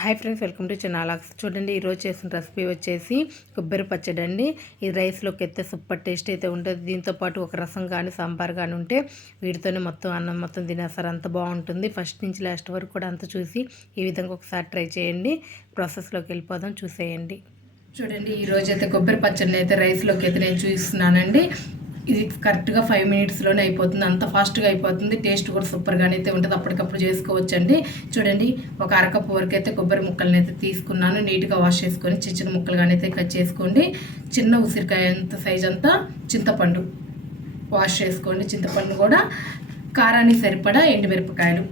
Hi friends welcome to channel చూడండి ఈరోజు చేసిన రెసిపీ వచ్చేసి కొబ్బరి పచ్చడి అండి. ఈ రైస్లోకి ఎత్తే సూపర్ టేస్ట్ అయితే ఉంటుంది. దీంతో పాటు ఒక రసం కానీ సాంబార్ కానీ ఉంటే వీటితోనే మొత్తం అన్నం మొత్తం తినేస్తారు. అంత బాగుంటుంది. ఫస్ట్ నుంచి లాస్ట్ వరకు కూడా అంత చూసి ఈ విధంగా ఒకసారి ట్రై చేయండి. ప్రాసెస్లోకి వెళ్ళిపోదాం చూసేయండి. చూడండి ఈరోజు అయితే కొబ్బరి పచ్చడిని అయితే రైస్లోకి అయితే నేను చూస్తున్నానండి. ఇది కరెక్ట్గా ఫైవ్ మినిట్స్లోనే అయిపోతుంది. అంత ఫాస్ట్గా అయిపోతుంది. టేస్ట్ కూడా సూపర్గానే అయితే ఉంటుంది. అప్పటికప్పుడు చేసుకోవచ్చండి. చూడండి ఒక అరకప్పు వరకు అయితే కొబ్బరి ముక్కలను అయితే తీసుకున్నాను. నీట్గా వాష్ చేసుకొని చిన్న చిన్న ముక్కలుగానే అయితే కట్ చేసుకోండి. చిన్న ఉసిరికాయ అంత సైజ్ అంతా చింతపండు వాష్ చేసుకోండి. చింతపండు కూడా కారానికి సరిపడా ఎండుమిరపకాయలు.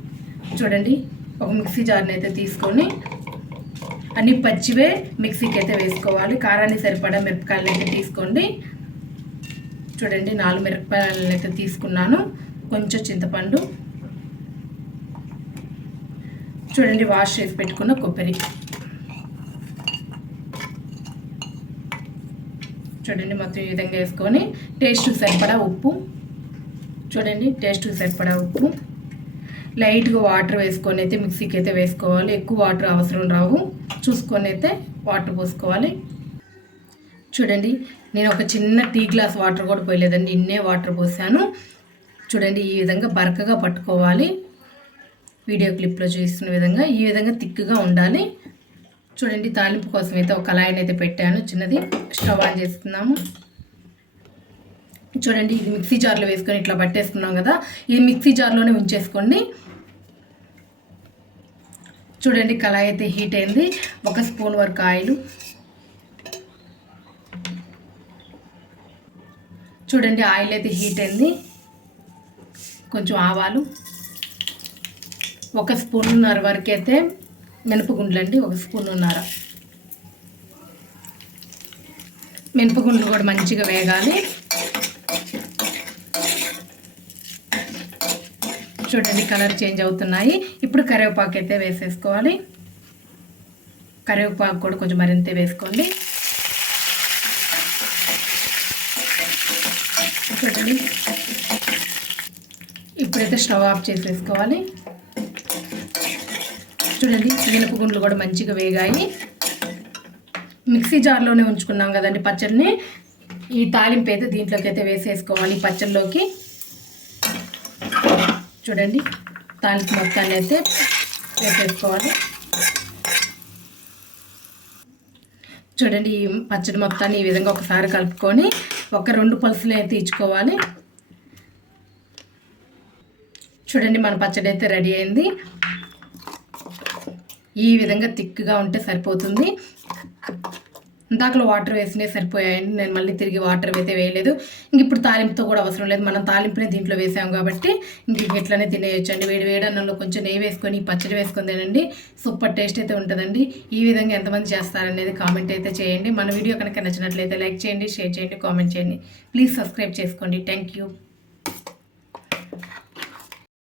చూడండి ఒక మిక్సీ జార్ని అయితే తీసుకొని అన్ని పచ్చివే మిక్సీకి అయితే వేసుకోవాలి. కారానికి సరిపడా మిరపకాయలు అయితే తీసుకోండి. చూడండి నాలుగు మిరపకాయలను అయితే తీసుకున్నాను. కొంచెం చింతపండు. చూడండి వాష్ చేసి పెట్టుకున్న కొబ్బరి. చూడండి మొత్తం ఈ విధంగా వేసుకొని టేస్ట్ సరిపడా ఉప్పు. చూడండి టేస్ట్ సరిపడా ఉప్పు. లైట్గా వాటర్ వేసుకొని అయితే మిక్సీకి అయితే వేసుకోవాలి. ఎక్కువ వాటర్ అవసరం రావు. చూసుకొని అయితే వాటర్ పోసుకోవాలి. చూడండి నేను ఒక చిన్న టీ గ్లాస్ వాటర్ కూడా పోయలేదండి ఇన్నే వాటర్ పోసాను. చూడండి ఈ విధంగా బరకగా పట్టుకోవాలి. వీడియో క్లిప్లో చూస్తున్న విధంగా ఈ విధంగా తిక్కుగా ఉండాలి. చూడండి తాలింపు కోసం అయితే ఒక కళాయిని అయితే పెట్టాను చిన్నది. స్టవ్ ఆన్ చేసుకున్నాము చూడండి ఇది మిక్సీ జార్లో వేసుకొని ఇట్లా పట్టేసుకున్నాం కదా ఇది మిక్సీ జార్లోనే ఉంచేసుకోండి. చూడండి కళాయి అయితే హీట్ అయింది. ఒక స్పూన్ వరకు ఆయిల్ చూడండి ఆయిల్ అయితే హీట్ అయింది. కొంచెం ఆవాలు. ఒక స్పూన్నర వరకు అయితే మినపగుండ్లు అండి ఒక స్పూన్నర మినపగుండ్లు కూడా మంచిగా వేగాలి. చూడండి కలర్ చేంజ్ అవుతున్నాయి. ఇప్పుడు కరివేపాకు అయితే వేసేసుకోవాలి. కరివేపాకు కూడా కొంచెం మరింత వేసుకోండి. చూడండి ఇప్పుడైతే స్టవ్ ఆఫ్ చేసేసుకోవాలి. చూడండి మినపగుండ్లు కూడా మంచిగా వేగాయి. మిక్సీ జార్లోనే ఉంచుకున్నాం కదండి పచ్చడిని. ఈ తాలింపు అయితే దీంట్లోకి అయితే వేసేసుకోవాలి పచ్చడిలోకి. చూడండి తాలింపు మొత్తాన్ని అయితే వేసేసుకోవాలి. చూడండి ఈ పచ్చడి మొత్తాన్ని ఈ విధంగా ఒకసారి కలుపుకొని ఒక రెండు పలుసులు అయితే ఇచ్చుకోవాలి. చూడండి మన పచ్చడి అయితే రెడీ అయింది. ఈ విధంగా థిక్గా ఉంటే సరిపోతుంది. ఇందాకలో వాటర్ వేసినే సరిపోయాయండి నేను మళ్ళీ తిరిగి వాటర్ అయితే వేయలేదు. ఇంక ఇప్పుడు తాలింపుతో కూడా అవసరం లేదు. మనం తాలింపునే దీంట్లో వేసాం కాబట్టి ఇంక ఇట్లనే తినేయచ్చండి. వేడి వేడి అన్నంలో కొంచెం నెయ్యి వేసుకొని పచ్చడి వేసుకొని తినండి. సూపర్ టేస్ట్ అయితే ఉంటుందండి. ఈ విధంగా ఎంతమంది చేస్తారనేది కామెంట్ అయితే చేయండి. మన వీడియో కనుక నచ్చినట్లయితే లైక్ చేయండి షేర్ చేయండి కామెంట్ చేయండి. ప్లీజ్ సబ్స్క్రైబ్ చేసుకోండి. Thank you.